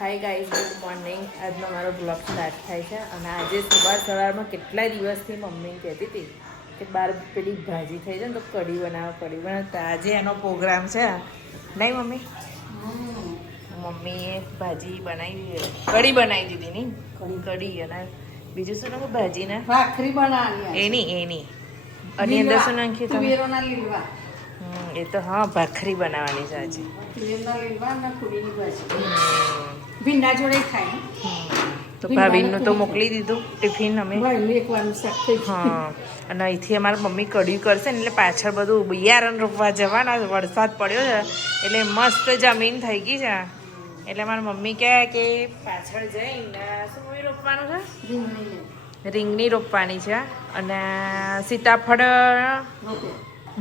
Hi guys, good morning. આજનો મારો blog start થાય છે અને આજે સવારમાં કેટલાય દિવસથી મમ્મી કહેતી હતી કે બહાર પેલી ભાજી થઈ જાય ને તો કઢી બનાવો તો આજે એનો પ્રોગ્રામ છે. નહીં મમ્મી? મમ્મીએ ભાજી બનાવી, કઢી બનાવી દીધી નહીં? કઢી અને બીજું શું નાખું? ભાજીને ભાખરી બનાવવાની. એની આની અંદર શું નાખ્યું તમે? તુવેરોના લીલવા. એ તો હા, ભાખરી બનાવવાની છે આજે. તુવેરના લીલવા અને પૂરીની ભાજી. ભીંડા જોડે ખાય. તો ભાભીનું તો મોકલી દીધું ટિફિન અમે. એકવાનું શાક થઈ ગયું. હા, અને અહીંથી અમારા મમ્મી કઢી કરશે ને એટલે પાછળ બધું બિયારણ રોપવા જવાના. વરસાદ પડ્યો છે એટલે મસ્ત જમીન થઈ ગઈ છે. એટલે મારી મમ્મી કહે કે પાછળ જઈને શું મમ્મી રોપવાનું છે? રીંગણી રોપવાની છે અને સીતાફળ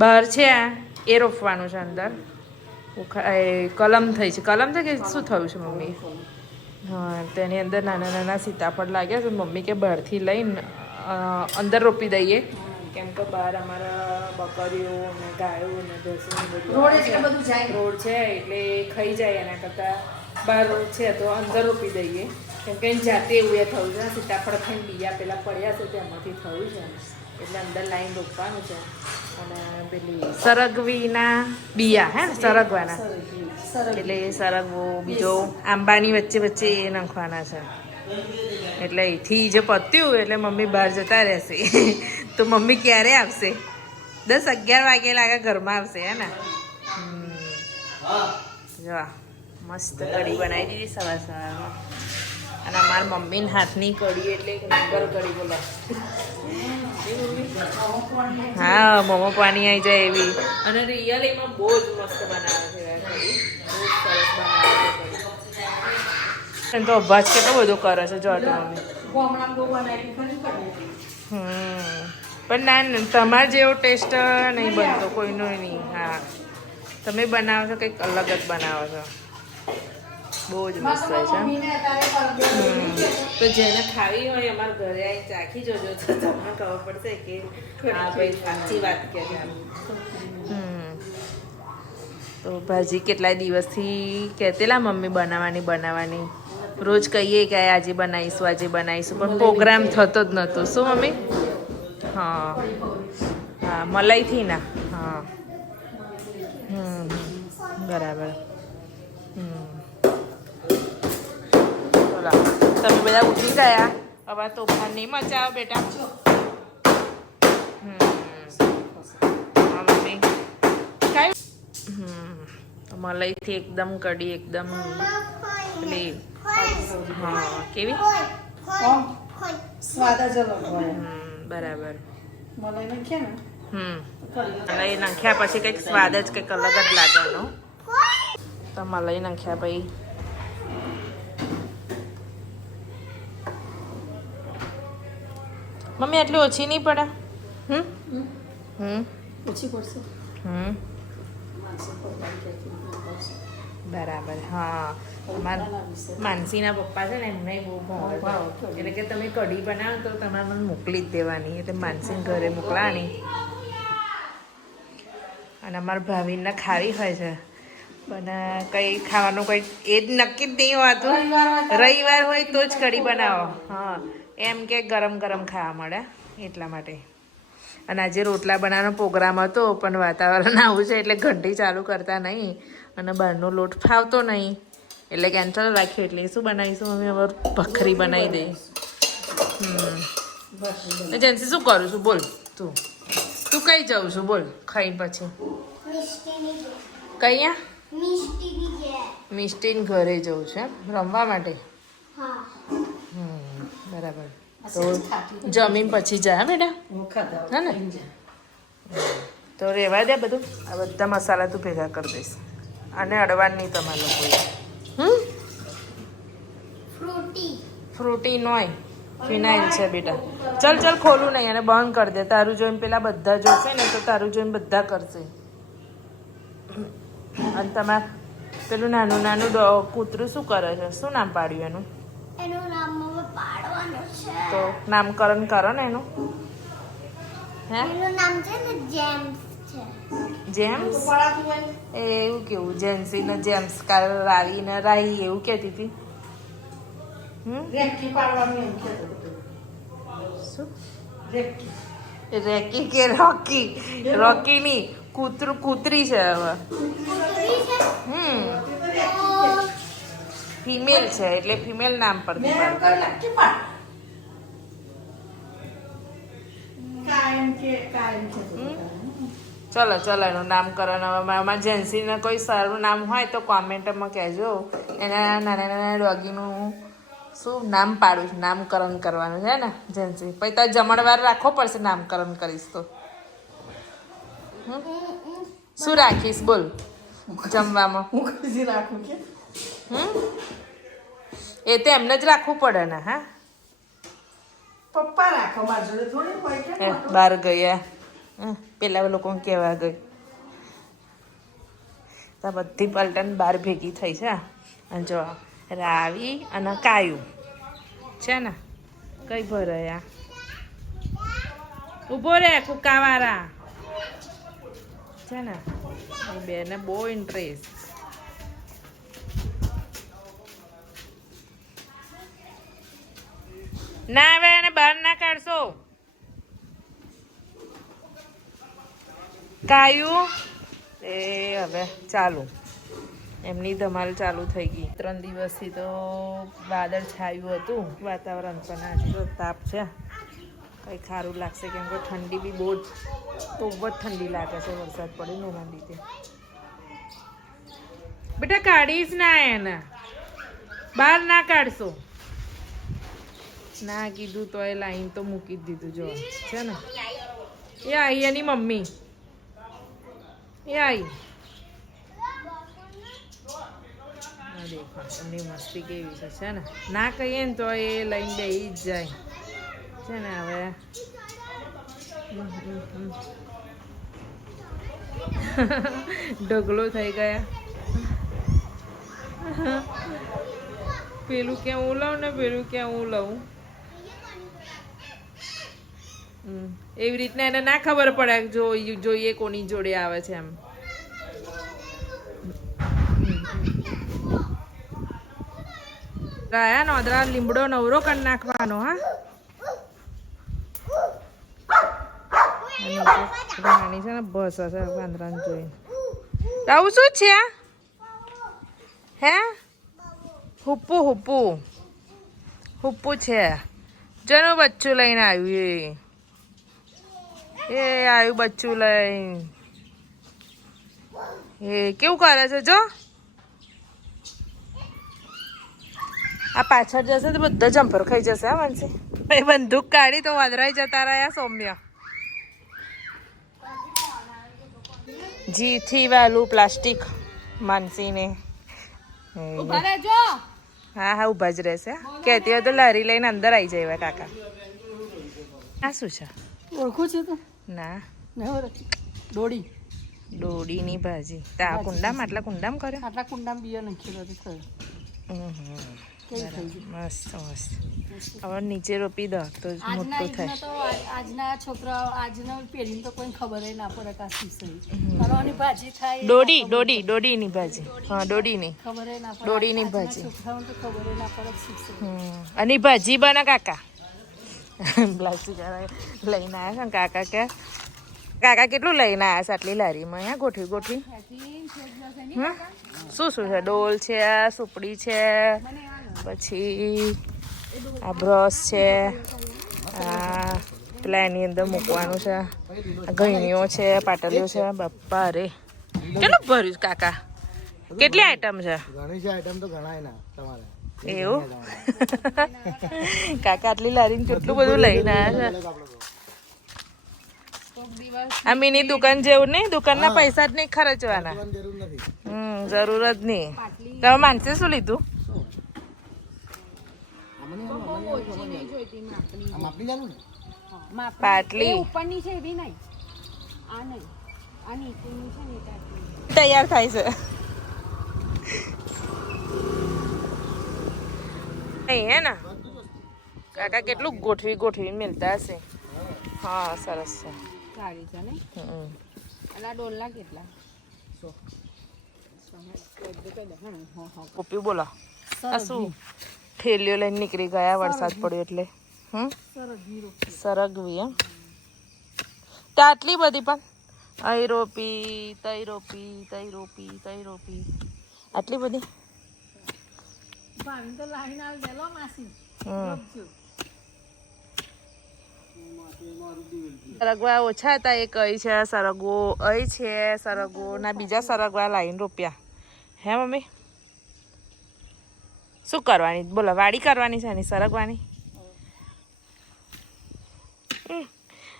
બહાર છે એ રોપવાનું છે અંદર. કલમ થઈ છે. કલમ છે કે શું થયું છે મમ્મી? હા, તેની અંદર નાના નાના સીતાફળ લાગ્યા છે. મમ્મી કે બહારથી લઈને અંદર રોપી દઈએ, કેમ કે બહાર અમારા બકરીઓ ને ગાયો ને ભેંસો બધું રોડ છે એટલે ખાઈ જાય. એના કરતાં બહાર રોડ છે તો અંદર રોપી દઈએ, કેમ કે જાતે એવું એ થયું છે. સીતાફળ ખાઈને બીયા પેલા પડ્યા છે તેમાંથી થયું છે એટલે અંદર લાઈન રોપવાનું છે. અને પેલી સરગવીના બિયા હે ને, સરગવાના એટલે સરગવો બીજો આંબાની વચ્ચે વચ્ચે એ નાખવાના છે. એટલે અહીંથી જે પત્યું એટલે મમ્મી બહાર જતા રહેશે. તો મમ્મી ક્યારે આવશે? 10-11 વાગે લાગે ઘરમાં આવશે હે ને. જો મસ્ત કઢી બનાવી દીધી સવાર સવારમાં. અને અમારા મમ્મીના હાથની કઢી એટલે એક નંબર કઢી. બોલો હા, મોમો પાણી આવી જાય એવી. અને રિયલીમાં બહુ જ મસ્ત બનાવે છે કઢી, બહુ સરસ બનાવે છે. તો અભ્યાસ કેટલો બધો કરે છે જો તો મમ્મી. પણ ના, તમારે જેવો ટેસ્ટ નહીં બનતો કોઈનો નહીં. હા, તમે બનાવો છો કંઈક અલગ જ બનાવો છો, બહુ જ મસ્ત હોય છે. તો જેને ખાવી હોય અમારા ઘરે આવીને ચાખી જોજો તો તમને ખબર પડશે કે હા ભાઈ સાચી વાત કે છે. તો ભાજી કેટલાય દિવસથી કહેતેલા મમ્મી બનાવવાની. રોજ કહીએ કે આજે બનાવીશું પણ પ્રોગ્રામ થતો જ નહોતો. શું મમ્મી? હા હા, મલાઈથી ના. હા બરાબર. તમે બધા ઉઠી ગયા, હવે તોફાન નહીં મચાવો બેટા. મમ્મી કઈ મલાઈથી એકદમ કઢી એકદમ પેલી. હા, કેવી સ્વાદ જ અલગ હોય. બરાબર. મલાઈ નાખ્યા ને. મલાઈ નાખ્યા પછી કંઈક સ્વાદ જ કંઈક અલગ જ લાગવાનો. તો મલાઈ નાખ્યા પછી મમ્મી આટલી ઓછી નહીં પડે? ઓછી પડશે. બરાબર. હા, માનસીના પપ્પા છે ને એમને બહુ ભાવ, એટલે કે તમે કઢી બનાવો તો તમારે મને મોકલી જ દેવાની. એટલે માનસીને ઘરે મોકલાવાની. અને અમારા ભાભીને ખાવી હોય છે પણ કંઈ ખાવાનું કંઈ એ જ નક્કી જ નહીં હોતું. રવિવાર હોય તો જ કઢી બનાવો. હા, એમ કે ગરમ ગરમ ખાવા મળે એટલા માટે. અને આજે રોટલા બનાવવાનો પ્રોગ્રામ હતો પણ વાતાવરણ આવું છે એટલે ઘંટી ચાલુ કરતા નહીં અને બહારનો લોટ ફાવતો નહીં એટલે કેન્સલ રાખ્યું. એટલે શું બનાવીશું અમે? હવે ભાખરી બનાવી દઈએ. જેન્સી શું કરું છું બોલ? તું કઈ જાઉં છું બોલ ખાઈ પછી? કઈ? મિષ્ટીન ઘરે જવું છે રમવા માટે. બરાબર. તો જમીન પછી જાય બેટા હા ને? તો રહેવા દે બધું. આ બધા મસાલા તું ભેગા કરી દઈશ. આને અડવાનું નહીં તમારે લોકોએ. ફ્રૂટી નોય ફિનાઇલ છે બેટા. ચલ ખોલું નહીં અને બંધ કરી દે. તારું જોઈને પેલા બધા જોશે ને તો તારું જોઈને બધા કરશે. અને તમારે પેલું નાનું કૂતરું શું કરે છે? શું નામ પાડ્યું એનું? તો નામકરણ કરો ને એનું. હે, જેમ્સ? એવું કેવું? જેન્સી ને જેમ્સ, કાલ રાવી ને રાહી એવું કહેતી હતી. રેકી પાડવાનું એમ કહેતો હતો. શું રેકી. રેકી કે રોકી? રોકી ની કૂતરું કૂતરી છે હવે. ફિમેલ છે એટલે ફિમેલ નામ પર મેં એમ કહ્યું રેકી પાડ. કાયમ છે. ચલો ચલો એનું નામકરણ હવે મારા જેન્સીને કોઈ સારું નામ હોય તો કોમેન્ટમાં કહેજો. એના નાના નાના ડોગીનું શું નામ પાડું છું, નામકરણ કરવાનું છે ને જેન્સી? પછી તારે જમણવાર રાખવો પડશે નામકરણ કરીશ તો. શું રાખીશ બોલ જમવામાં? હું કઈ રાખું કે એ તો એમને જ રાખવું પડે ને. હા પપ્પા રાખો મારી જોડે થોડી હોય કે બહાર ગયા પેલા લોકો કેવા ગઈ તો બધી પલટન બહાર ભેગી થઈ છે. અને જો રાવી અને કાયું છે ને કઈ ભરાયા ઉભો રે કુકાવાળા છે ને એ બેને બહુ ઇન્ટરેસ્ટ. ના હવે એને બહાર ના કાઢશો. કાયું એ હવે ચાલુ એમની ધમાલ ચાલુ થઈ ગઈ. 3 દિવસથી તો વાદળ છાયું હતું વાતાવરણ, પણ આજે તો તાપ છે. કંઈ સારું લાગશે કેમ કે ઠંડી બી બહુ જ ઠંડી લાગે છે વરસાદ પડ્યો ને એના લીધે. બેટા કાઢીશ ના એને બહાર ના કાઢશો. ના કીધું તો એ લાઈન તો મૂકી જ દીધું જો છે ને. એ આવી એની મમ્મી એ આવી દેખો એમની મસ્તી કેવી છે ને. ના કહીએ ને તો એ લઈને બેસી જ જાય છે ને. હવે ઢગલો થઈ ગયા. પેલું ક્યાં હું લઉં ને પેલું ક્યાં હું લઉં. એવી રીતના એને ના ખબર પડે જોઈએ કોની જોડે આવે છે એમ. ગયા નોદરા લીમડો નવરો કરી નાખવાનો. હા રાણી છે ને બસ હશે વાંદરાને જોઈને. આવું શું છે હે? હુપ્પુ હુપ્પુ હુપ્પુ છે. જનું બચ્ચું લઈને આવ્યું. એ આવ્યું બચ્ચું લઈને. એ કેવું કરે છે જો. આ પાછળ જશે તો બધા જમ્પર ખાઈ જશે. હા માનસી ભાઈ બંદૂક કાઢી તો વાદરાઈ જતા રહ્યા સૌમ્ય. જીથી વાલું પ્લાસ્ટિક માનસીને. હા હા ઉભા જ રહેશે. કહેતી હોય તો લારી લઈને અંદર આવી જાય કાકા. આ શું છે ઓળખું છે તો ના દોડીની ભાજી. તા કુંડામાં આટલા કુંડામાં કર્યો? આટલા કુંડામાં બિયો નાખેલો થયો. મસ્ત મસ્ત. હવે નીચે રોપી દો તો મોટું થાય. આજના છોકરાઓ આજના પેઢીને તો કોઈ ખબર ના પડે કાશી સહી ભાજી થાય. દોડીની ભાજી. હા દોડીની ખબર ના પડે. દોડીની ભાજી છોકરાઓને તો ખબર ના પડે. અને ભાજી બના કાકા. પ્લાસ્ટિક લઈને આવ્યા છે કાકા. કે કાકા કેટલું લઈને આવ્યા છે આટલી લારીમાં? હે ગોઠવી શું શું છે? ડોલ છે, સુપડી છે, પછી આ બ્રશ છે, આ પેલા એની અંદર મૂકવાનું છે, ગયણીઓ છે, પાટલીઓ છે. બાપા રે કેટલું ભર્યું કાકા? કેટલી આઈટમ છે? ઘણી છે આઈટમ તો ગણાય ના તમારે. એવું કાકા આટલી લારીને કેટલું બધું લઈને આવ્યા છે. આ મિની દુકાન જેવું નહીં. દુકાનના પૈસા જ નહીં ખર્ચવાના. જરૂર જ નહીં. તમે માનસે શું લીધું? પાટલી તૈયાર થાય છે નહીં હે ને કાકા? કેટલું ગોઠવી મિલતા હશે. હા સરસ છે. સારી છે ને. અને ડોલના કેટલા? કોપી બોલો. આ શું ઠેલીઓ લઈને નીકળી ગયા વરસાદ પડ્યો એટલે સરગવી રોપી. સરગવી એમ તો આટલી બધી પણ અહીં રોપી તઈ રોપી તઈ રોપી તઈ રોપી આટલી બધી ભાવીને તો લાઈન આલ દેલો માસી. હમ રોપજો. સરગવા ઓછા હતા એક અહીં છે સરગવો અહીં છે સરગવો ના બીજા સરગવા લાઈન રોપ્યા હે મમ્મી શું કરવાની બોલો વાડી કરવાની છે ને સરગવાની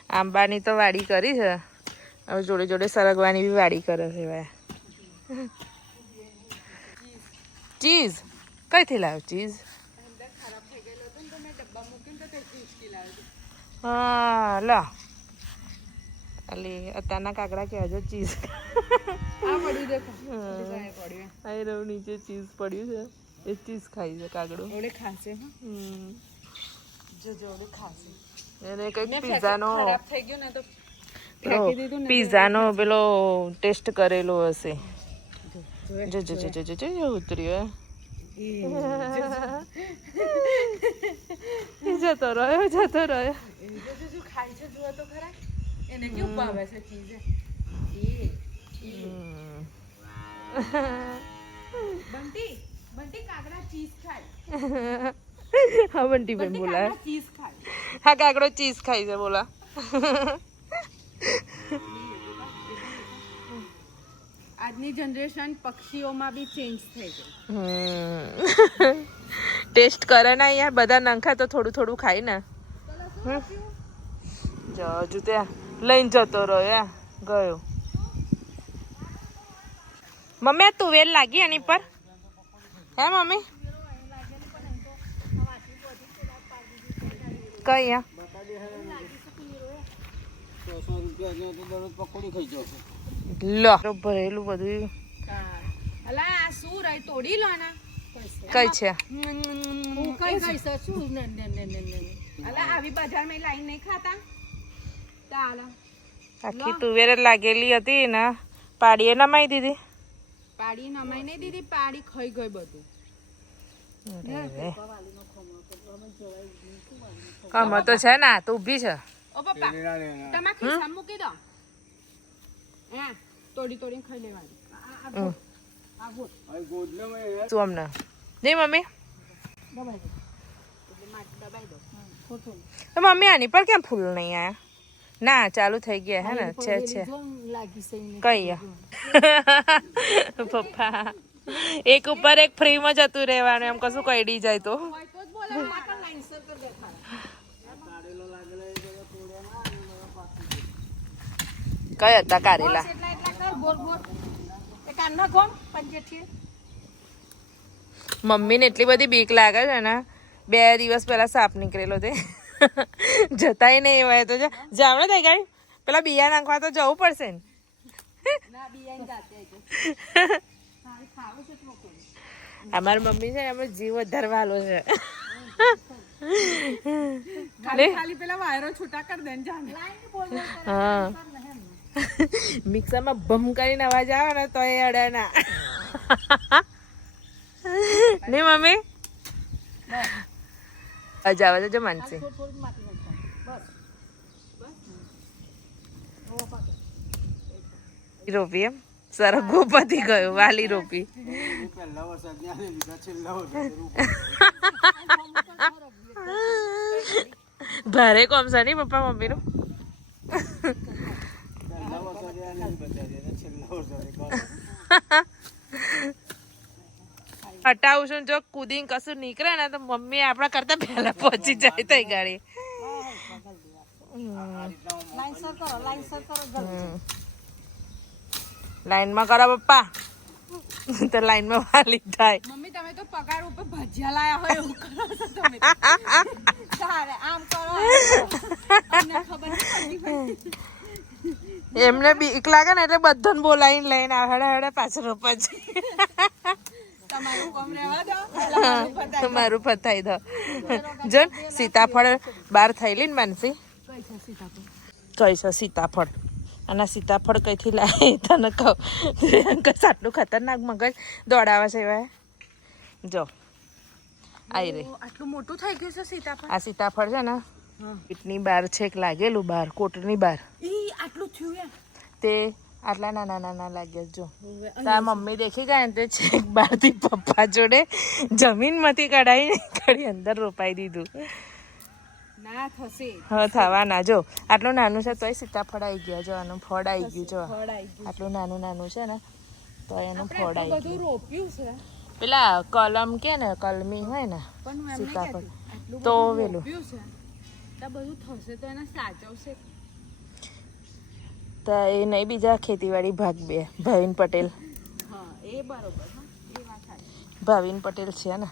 આંબાની તો વાડી કરી છે હવે જોડે જોડે સરગવાની બી વાડી કરે છે ભાઈ ચીઝ કઈથી લાવ્યો ચીઝ હા લો અલી અત્યારના કાકડા કહેજો ચીઝ અહીં નીચે ચીઝ પડ્યું છે એ ચીઝ ખાઈ છે કાગડો ઓલે ખાશે જોડે ખાશે એને કઈક પીઝાનો થઈ ગયો ને તો પીઝાનો પેલો ટેસ્ટ કરેલો હશે જો જો જો જો જો ઉતર્યો જતો રહ્યો ખાય છે જુઓ તો ખરા એને કેવું ભાવે છે ચીઝ બંટી બંટી કાગડા ચીઝ ખાય હા બંટી બેન બોલા ચીઝ ખાય હા કાકડો ચીઝ ખાઈ છે બોલા આજની જનરેશન પક્ષીઓમાં બી ચેન્જ થઈ ગઈ. ટેસ્ટ કરે ને યાર બધા નંખા તો થોડું થોડું ખાય ને જો હજુ ત્યાં લઈને જતો રહ્યો ગયો મમ્મી આ તુવેર લાગી એની પર હે મમ્મી કઈ લો ભરેલું બધું અલા આ શું રહી તોડી લો ને કઈ છે હું કઈ કઈ શું ને અલા આવી બજારમાં લાઈન નહીં ખાતા ચાલો આખી તુવેર લાગેલી હતી ને પાડીએ નમાઈ દીધી પાડી નમાઈ નહીં દીધી પાડી ખાઈ ગઈ બધું કમર તો છે ને તો ઊભી છે ઓ પપ્પા તમારા ખિસ્સામાં મૂકી દો હા તોડી તોડીને ખાઈ લેવાની તું અમને નહીં મમ્મી તો મમ્મી આની પર કેમ ફૂલ નહીં આયા ના ચાલુ થઈ ગયા હે ને છે કઈ પપ્પા એક ઉપર એક ફ્રીમાં જતું રહેવાનું એમ કશું કઈડી જાય તો કઈ હતા કારેલા મમ્મીને એટલી બધી બીક લાગે છે ને 2 દિવસ પહેલા સાપ નીકળેલો તે જતાય નહીં એવાય તો જાવડે થઈ ગાડી પેલા બિયા નાખવા તો જવું પડશે ને અમારી મમ્મી છે એમાં જીવ વધારે વાલો છે ખાલી પેલા વાયરો છૂટા કરી દે હા મિક્સરમાં બમ કરીને અવાજ આવે ને તો એ અડે ના નહીં મમ્મી અજા આવે જો માનસી રોપી એમ સરગવો પતી ગયો વાલી રોપી ભારે કોમ છે નહીં પપ્પા મમ્મી નું હટાવું છું જો કૂદીને કશું નીકળે ને તો મમ્મી આપણા કરતા પહેલા પહોંચી જાય તઈ ગાડી લાઈનમાં કરો પપ્પા તો લાઈનમાં વાલી થાય મમ્મી તમે તો પગાર ઉપર ભજીયા લાયા હોય એવું કરો છો તમે તારે આમ કરો અમને ખબર નહીં એમને બીક લાગે ને એટલે બધાને બોલાવીને લઈને આવે હડે પાછળ પછી તમારું કામ રહેવા દો તમારું પતાઈ દો જો સીતાફળ બહાર થયેલી ને માનસી કઈ છે સીતાફળ અને સીતાફળ કઈથી લાવે તને કહું અંકલ આટલું ખતરનાક મગજ દોડાવે છે એવા જો આઈ રહી. આટલું મોટું થઈ ગયું છે સીતાફળ. આ સીતાફળ છે ને હા. પીઠની બહાર છેક લાગેલું, બહાર કોટની બહાર ઈ આટલું થયું એમ. તે આટલા નાના નાના લાગ્યા જો. હવે તાર મમ્મી દેખી ગયા ને તે છેક બહારથી પપ્પા જોડે જમીનમાંથી કઢાઈને કઢી અંદર રોપાઈ દીધું. ના થશે. હા થવાના જો. આટલું નાનું છે તોય સીતાફળ આવી ગયા જો. આનું ફળ આવી ગયું જો. ફળ આવી ગયું. આટલું નાનું નાનું છે ને તો એનું આપણે ફળ આવી બધું ગયું. રોપ્યું છે પેલા કલમ કે ને કલમી હોય ને પણ હું એમ નહીં સીતાફળ કહેતી. આટલું તો બધું વેલું. રોપ્યું છે તો બધું થશે તો એને સાચવશે. તો એ નહીં બીજા ખેતીવાડી ભાગ બે ભાવિન પટેલ. હા એ બરોબર. હા એ વાત સાચી. ભાવિન પટેલ છે ને.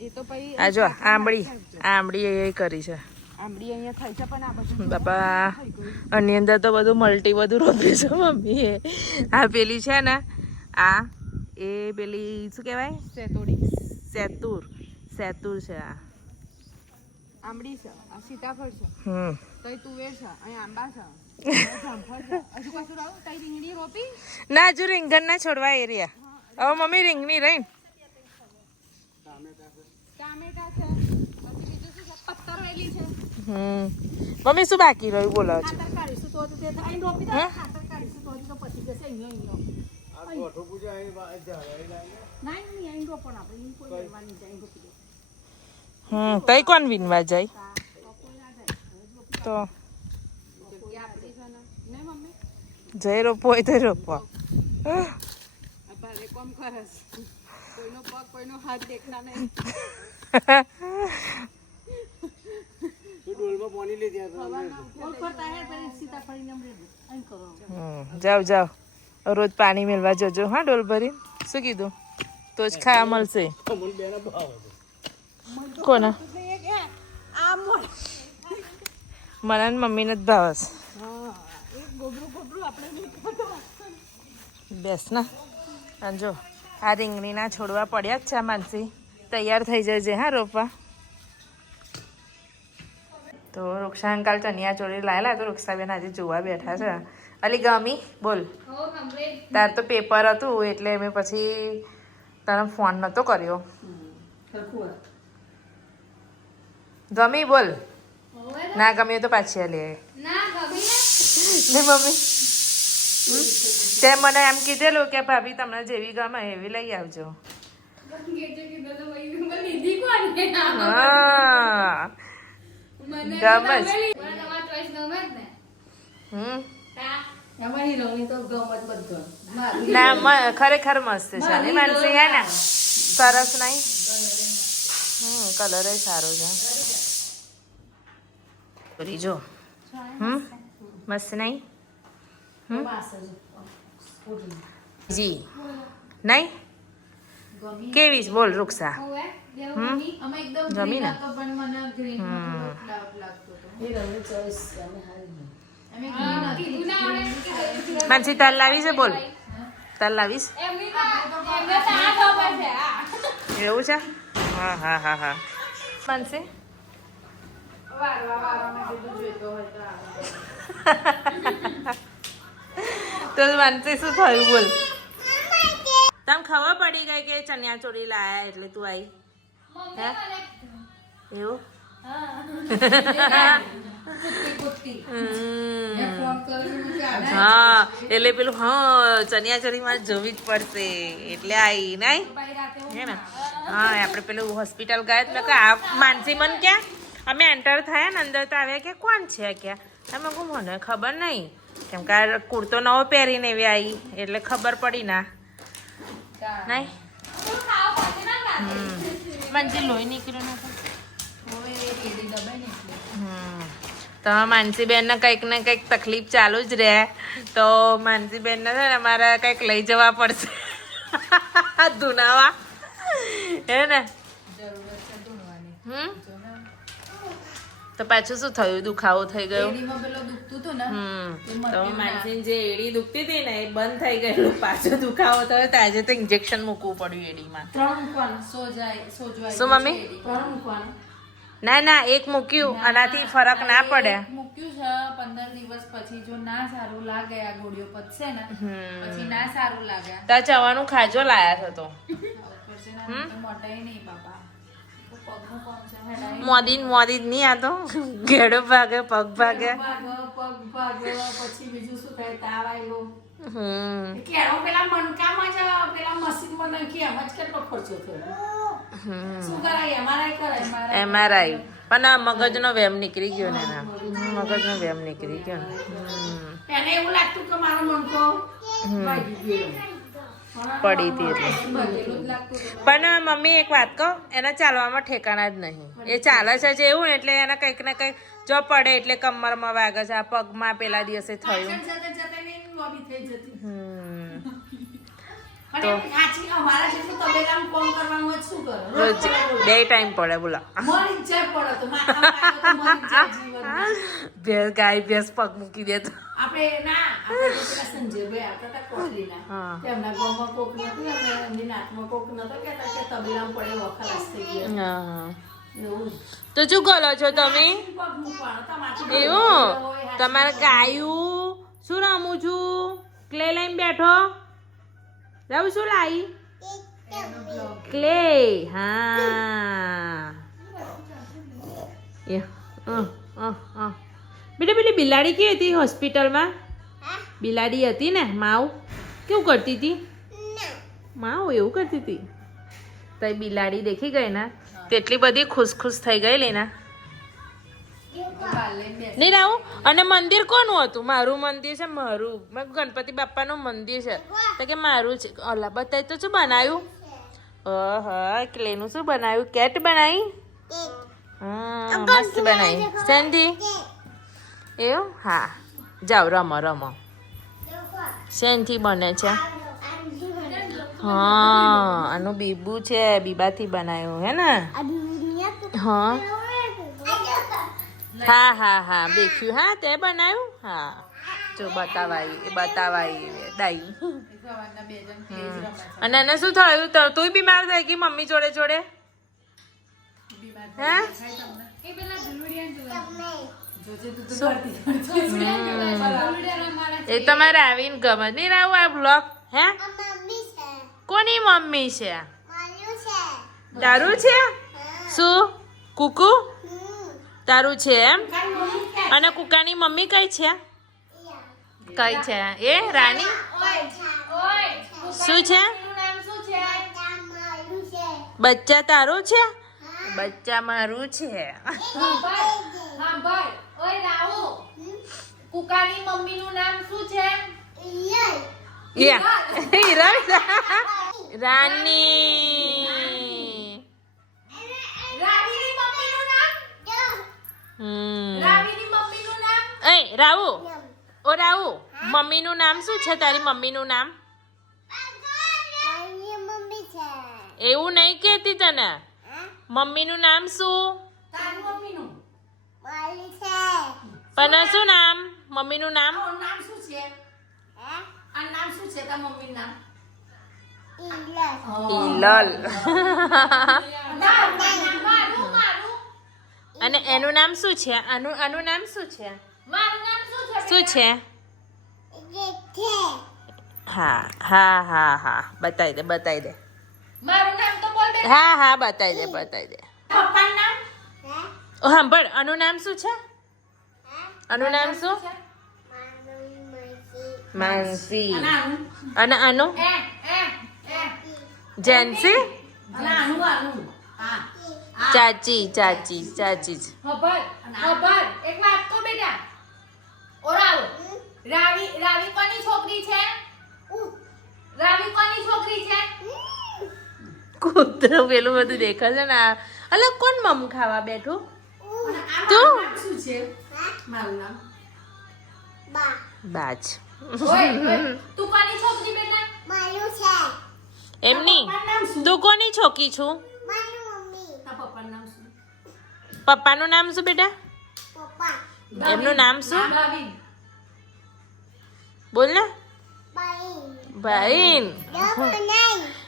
એ તો પછી આ જો આંબળી આંબળી એ કરી છે આંબડી અહીંયા થઈ છે પણ આ બધું બાપા. થઈ ગયું. આની અંદર તો બધું મલ્ટી બધું રોપ્યું છે મમ્મીએ. આ પેલી છે ને આ એ પેલી શું કહેવાય સેતોડી સેતુર છે આ. આંબડી છે આ સીતાફળ છે હમ તઈ તુવેર છે અહીં આંબા છે અહીં જામફળ છે હજુ કશું રહું તઈ રીંગણી રોપી ના હજુ રીંગણના છોડવા એરિયા. હવે મમ્મી રીંગણી રહી. ટામેટા છે પછી બીજું શું છે પત્તરવેલી છે. મમ્મી શું બાકી રહ્યું બોલો છો? ખાતર કાઢીશું તો તે અહીં રોપી દે ખાતર કાઢીશું તો પછી જશે અહીંયા આ ગોઠો પૂજા અહીં ઝાડ ના અહીં રોપણ આપણે અહીં કોઈ કરવાની જાય અહીં રોપી દે તઈ કોણ વીનવા જાય તો જગ્યા આપણી છે ને મમ્મી જઈ રોપવો હોય તો રોપવો. આ ભારે કોમ કરસ કોઈનો પગ કોઈનો હાથ દેખના નહીં. તું ડોલમાં પાણી લઈ ત્યાં ઓલ ફરતા હે પેલી સીતાફળીને મળે અહીં કરો. જાઓ જાઓ રોજ પાણી મેળવા જજો હા ડોલ ભરી. શું કીધું? તો જ ખાવા મળશે. મને બેના ભાવ હતો. કોના? આ મોર મને ને મમ્મીને જ ભાવસ. હા એક ગોબરું આપણે નહીં ખાતો. બેસ ના. અને જો આ રીંગણીના છોડવા પડ્યા જ છે આ માનસી. તૈયાર થઈ જજે હા રોપવા. તો રૂક્ષા અંકલ ચણિયા ચોળી લાયેલા તો રૂક્ષાબેન આજે જોવા બેઠા છે. અલી ગમી બોલ. તાર તો પેપર હતું એટલે મેં પછી તને ફોન નહોતો કર્યો. ગમી બોલ. ના ગમ્યું તો પાછી લે ને મમ્મી. તે મને એમ કીધેલું કે ભાભી તમને જેવી ગમે એવી લઈ આવજો. હા ગમે જ. ના ખરેખર મસ્ત છે ને માનસી હે ને સરસ નહીં. કલર સારો છે. જો મસ્ત નહીં. જી નહીં કેવી છે બોલ રૂક્ષા? જમી ને માનસી તાર લાવી છે બોલ. તાર લાવીશ એવું છે? હા હા હા હા માનસી તો માનસી શું થયું બોલ? તને ખબર પડી ગઈ કે ચણિયા ચોળી લાયા એટલે તું આવી? એવું હા એટલે પેલું હા ચણિયા ચોળી માં જોવી જ પડશે એટલે આવી નહીં હે ને. હા આપણે પેલું હોસ્પિટલ ગયા એટલે કે આ માનસી મન ક્યાં અમે એન્ટર થયા ને અંદર તો આવ્યા કે કોણ છે ક્યાં અમે કહું મને ખબર નહીં કેમ કે આ કુર્તો નવો પહેરીને એવી આવી એટલે ખબર પડી ના નહીં. માનસી લોહી નીકળ્યું નતું. તો માનસીબેન ને કંઈક ને કંઈક તકલીફ ચાલુ જ રહે તો માનસીબેન ને છે ને અમારે કંઈક લઈ જવા પડશે ધુનાવા હે ને. તો પાછું શું થયું? દુખાવો થઈ ગયો. તો માનસીને જે એડી દુખતી હતી ને એ બંધ થઈ ગયેલું. પાછો દુખાવો થયો તો આજે તો ઇન્જેક્શન મૂકવું પડ્યું એડીમાં. શું મમ્મી? ના ના એક મૂક્યું આનાથી ફરક ના પડે. મૂક્યું છે 15 દિવસ પછી જો ના સારું લાગે આ ગોળીઓ પતશે ને પછી ના સારું લાગે તો ચવાનું ખાજો લાયા છો તો મોટાઈ નહીં બાપા મોદી જ નહીં આ તો ઘેડો ભાગે પગ ભાગે પગ ભાગ પછી બીજું શું થાય તાવ આવ્યો હમ કેળો પેલા મણકામાં જ પેલા મશીનમાં નાખી એમ જ કેટલો ખર્ચો થયો શું કરાય એમઆરઆઈ કરાય એમઆરઆઈ પણ આ મગજનો વેમ નીકળી ગયો ને એના મગજનો વેમ નીકળી ગયો ને એને એવું લાગતું કે મારો મણકો ભાગી ગયો પડી હતી એટલે પણ મમ્મી એક વાત કહો એના ચાલવામાં ઠેકાણા જ નહીં એ ચાલે છે જે એવું ને એટલે એને કંઈક ને કંઈક જો પડે એટલે કમરમાં વાગે છે આ પગમાં પેલા દિવસે થયું તો રોજ 2 ટાઈમ પડે બોલા ભેંસ ગાય ભેંસ પગ મૂકી દે તો તો શું કરો છો તમે એવું તમારે ગાયું શું રમું છું ક્લે લઈને બેઠો રહું શું લાવી ક્લે હા બેટા પેલી બિલાડી કેવી હતી હોસ્પિટલમાં બિલાડી હતી ને માવ કેવું કરતી હતી માવ એવું કરતી હતી તો એ બિલાડી દેખી ગઈ ને તેટલી બધી ખુશ થઈ ગયેલી ને નહીં રાવું અને મંદિર કોનું હતું મારું મંદિર છે મારું ગણપતિ બાપાનું મંદિર છે તો કે મારું છે અલા બતાય તો શું બનાવ્યું હા ક્લેનું શું બનાવ્યું કેટ બનાવી હા મસ્ત બનાવી સેન્ડી એવું હા જાઓ રમો શેનથી બને છે હા આનું બીબુ છે બીબાથી બનાવ્યું હે ને હા દેખ્યું હા તે બનાવ્યું હા જો બતાવાય દાઈ અને એને શું થયું તું બીમાર થઈ ગઈ મમ્મી જોડે હે એ તમારે આવીને ગમે નહીં રાવું આ બ્લોગ હે કોની મમ્મી છે તારું છે શું કુકુ તારું છે એમ અને કુકાની મમ્મી કઈ છે એ રાની શું છે બચ્ચા તારું છે બચ્ચા મારું છે કુકાની મમ્મીનું નામ શું છે રાની રાવીની મમ્મીનું નામ રાવીની મમ્મીનું નામ એ રાવું ઓ રાવું મમ્મીનું નામ શું છે તારી મમ્મીનું નામ એવું નહીં કહેતી તને મમ્મીનું નામ શું તારી મમ્મીનું પણ શું નામ મમ્મીનું નામ નામ શું છે આ નામ શું છે તારા મમ્મીનું નામ ઈલલ અને એનું નામ શું છે આનું નામ શું છે મારું નામ શું છે હા બતાવી દે મારું નામ તો બોલ બે હા બતાવી દે પપ્પાનું નામ ઓ સાંભળ આનું નામ શું છે આનું નામ શું માનસી અને આનું જેન્સી અને આનું હા ચાચી જ ખબર એક વાત તો બેટા ઓરાવ રાવી કોની છોકરી છે કૂતરું પેલું બધું દેખાય છે ને અલે કોણ મમ ખાવા બેઠું તું શું છે મારું નામ બાજ તું કોની છોકરી બેટા એમની તું કોની છોકરી છું તારા પપ્પાનું નામ શું પપ્પાનું નામ શું બેટા એમનું નામ શું બોલ ને ભાઈ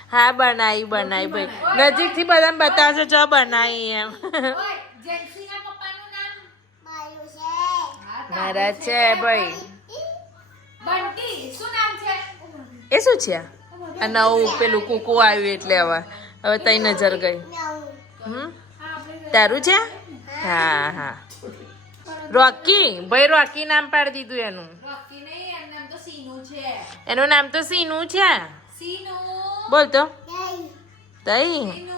હા બનાવી ભાઈ નજીકથી બધા બતાવશે જો બનાવી એમ જેન્સીના પપ્પાનું નામ મારા છે ભાઈ બંટી શું નામ છે એ શું છે આ નવું પેલું કુકુ આવ્યું એટલે હવે તઈ નજર ગઈ તારું છે હા હા રોકી ભાઈ રોકી નામ પાડી દીધું એનું રોકી નહીં એનું નામ તો સીનું છે એનું નામ તો સીનું છે સીનું બોલ તો તઈ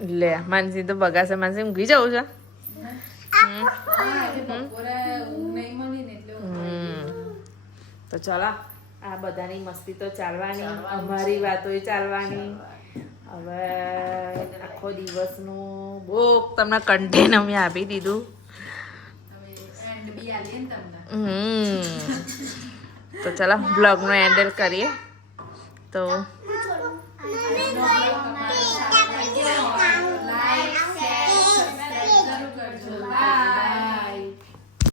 લે માનસી તો બગાસે માનસી ઊંઘી જવું છે બપોરે ઊંઘ નહીં મળી ને એટલે તો ચાલો આ બધાની મસ્તી તો ચાલવાની અમારી વાતો ચાલવાની હવે આખો દિવસનું બહુ તમને કન્ટેન્ટ અમે આપી દીધું એન્ડ બી આલીએ ને તમને તો ચાલો બ્લોગનો એન્ડ કરીએ તો આજનો vlog